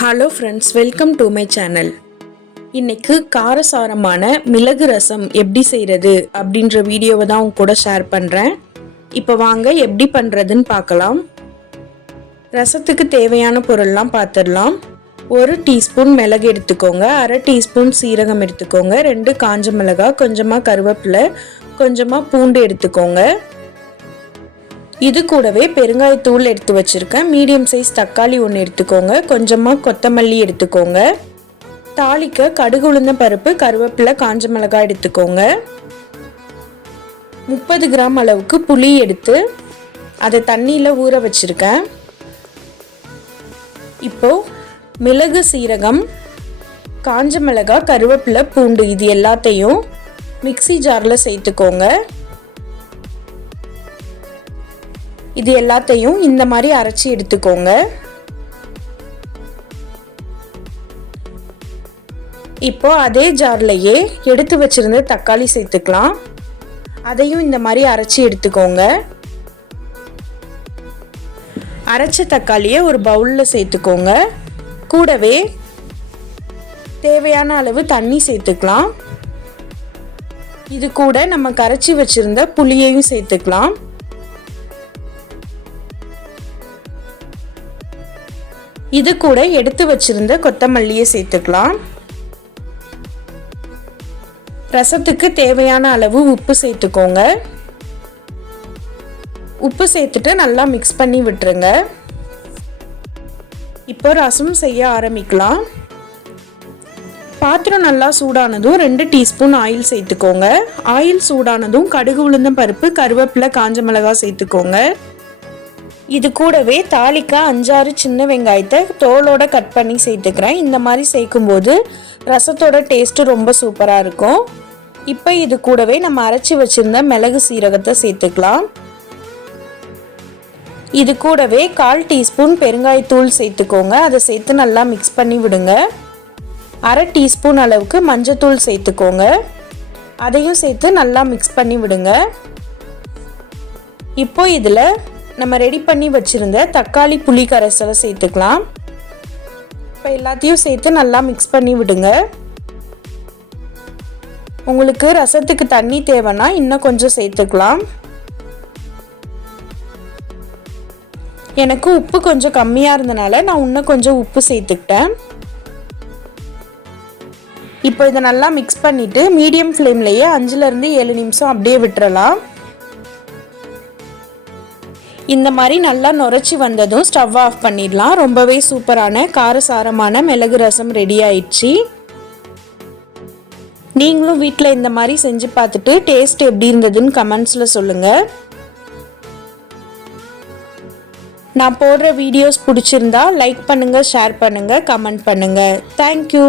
Hello friends, welcome to my channel. இன்னைக்கு காரசாரமான மிளகு ரசம் எப்படி செய்கிறது அப்படின்ற வீடியோவை தான் உங்க கூட ஷேர் பண்ணுறேன். இப்போ வாங்க எப்படி பண்ணுறதுன்னு பார்க்கலாம். ரசத்துக்கு தேவையான பொருள்லாம் பார்த்துடலாம். 1 டீஸ்பூன் மிளகு எடுத்துக்கோங்க, 1/2 டீஸ்பூன் சீரகம் எடுத்துக்கோங்க, 2 காஞ்ச மிளகாய், கொஞ்சமாக கருவேப்பிலை, கொஞ்சமாக பூண்டு எடுத்துக்கோங்க. இது கூடவே பெருங்காயத்தூள் எடுத்து வச்சுருக்கேன். மீடியம் சைஸ் தக்காளி 1 எடுத்துக்கோங்க, கொஞ்சமாக கொத்தமல்லி எடுத்துக்கோங்க. தாளிக்க கடுகு உளுந்தம் பருப்பு, கருவேப்பிலை, காஞ்ச மிளகாய் எடுத்துக்கோங்க. 30 கிராம் அளவுக்கு புளி எடுத்து அதை தண்ணியில் ஊற வச்சுருக்கேன். இப்போது மிளகு, சீரகம், காஞ்ச மிளகாய், கருவேப்பிலை, பூண்டு இது எல்லாத்தையும் மிக்ஸி ஜாரில் சேர்த்துக்கோங்க. இது எல்லாத்தையும் இந்த மாதிரி அரைச்சி எடுத்துக்கோங்க. இப்போ அதே ஜார்லையே எடுத்து வச்சிருந்த தக்காளி சேர்த்துக்கலாம். அதையும் இந்த மாதிரி அரைச்சி எடுத்துக்கோங்க. அரைச்ச தக்காளியை ஒரு பவுலில் சேர்த்துக்கோங்க. கூடவே தேவையான அளவு தண்ணி சேர்த்துக்கலாம். இது கூட நம்ம கரைச்சி வச்சிருந்த புளியையும் சேர்த்துக்கலாம். இது கூட எடுத்து வச்சிருந்த கொத்தமல்லியை சேர்த்துக்கலாம். ரசத்துக்கு தேவையான அளவு உப்பு சேர்த்துக்கோங்க. உப்பு சேர்த்துட்டு நல்லா மிக்ஸ் பண்ணி விட்டுருங்க. இப்போ ரசம் செய்ய ஆரம்பிக்கலாம். பாத்திரம் நல்லா சூடானதும் 2 டீஸ்பூன் ஆயில் சேர்த்துக்கோங்க. ஆயில் சூடானதும் கடுகு உளுந்தம் பருப்பு, கருவேப்பிலை, காஞ்ச மிளகாய் சேர்த்துக்கோங்க. இது கூடவே தாளிக்க 5-6 சின்ன வெங்காயத்தை தோலோட கட் பண்ணி சேர்த்துக்கிறேன். இந்த மாதிரி சேர்க்கும்போது ரசத்தோட டேஸ்ட்டு ரொம்ப சூப்பராக இருக்கும். இப்போ இது கூடவே நம்ம அரைச்சி வச்சிருந்த மிளகு, சீரகத்தை சேர்த்துக்கலாம். இது கூடவே 1/4 டீஸ்பூன் பெருங்காயத்தூள் சேர்த்துக்கோங்க. அதை சேர்த்து நல்லா மிக்ஸ் பண்ணி விடுங்க. 1/2 டீஸ்பூன் அளவுக்கு மஞ்சத்தூள் சேர்த்துக்கோங்க. அதையும் சேர்த்து நல்லா மிக்ஸ் பண்ணி விடுங்க. இப்போ இதில் நம்ம ரெடி பண்ணி வச்சுருந்த தக்காளி புளி கரைசலை சேர்த்துக்கலாம். இப்போ எல்லாத்தையும் சேர்த்து நல்லா மிக்ஸ் பண்ணி விடுங்க. உங்களுக்கு ரசத்துக்கு தண்ணி தேவைன்னா இன்னும் கொஞ்சம் சேர்த்துக்கலாம். எனக்கு உப்பு கொஞ்சம் கம்மியாக இருந்தனால நான் இன்னும் கொஞ்சம் உப்பு சேர்த்துக்கிட்டேன். இப்போ இதை நல்லா மிக்ஸ் பண்ணிவிட்டு மீடியம் ஃப்ளேம்லேயே 5-7 நிமிஷம் அப்படியே விட்டுறலாம். இந்த மாதிரி நல்லா நுரைச்சி வந்ததும் ஸ்டவ் ஆஃப் பண்ணிடலாம். ரொம்பவே சூப்பரான காரசாரமான மிளகு ரசம் ரெடி ஆயிடுச்சு. நீங்களும் வீட்டில் இந்த மாதிரி செஞ்சு பார்த்துட்டு டேஸ்ட் எப்படி இருந்ததுன்னு கமெண்ட்ஸில் சொல்லுங்கள். நான் போடுற வீடியோஸ் பிடிச்சிருந்தா லைக் பண்ணுங்கள், ஷேர் பண்ணுங்கள், கமெண்ட் பண்ணுங்கள். தேங்க்யூ.